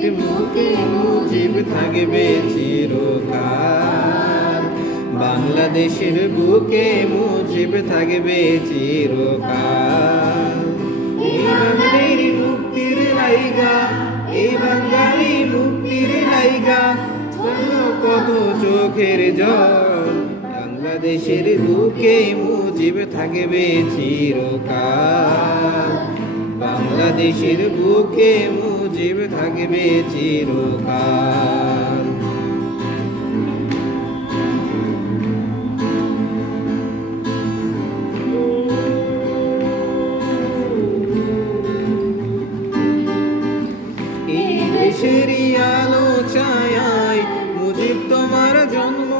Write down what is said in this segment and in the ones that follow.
বাংলাদেশের বুকে মুজিব থাকবে চিরকাল। বাংলাদেশের বুকে মুজিব থাকবে চিরকাল। এই বাঙালির মুক্তির লাইগা, এই বাঙালি মুক্তির লাইগা ঝরলো কত চোখের জল। বাংলাদেশের বুকে মুজিব থাকবে চিরকাল। বাংলাদেশের বুকে মুজিব থাকবে চিরকাল। এই দেশেরই আলো ছায়ায় মুজিব তোমার জন্ম।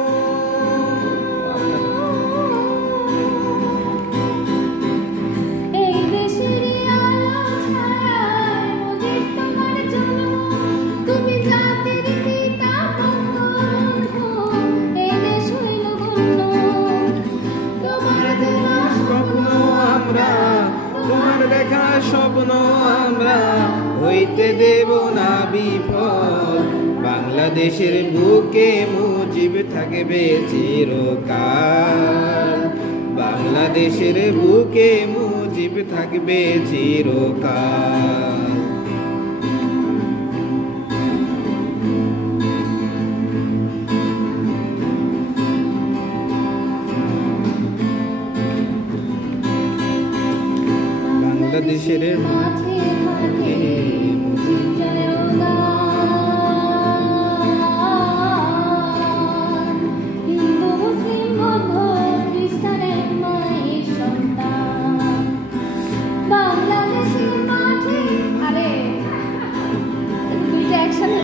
তোমার দেখা স্বপ্ন আমরা হইতে দেব না বিফল। বাংলাদেশের বুকে মুজিব থাকবে চিরকাল। বাংলাদেশের বুকে মুজিব থাকবে চিরকাল। বাংলাদেশের মাঠে মাঠে মুজিব জয়গান। হিন্দু মুসলিম বৌদ্ধ খ্রিস্টানের মায়ের সন্তান। বাংলাদেশে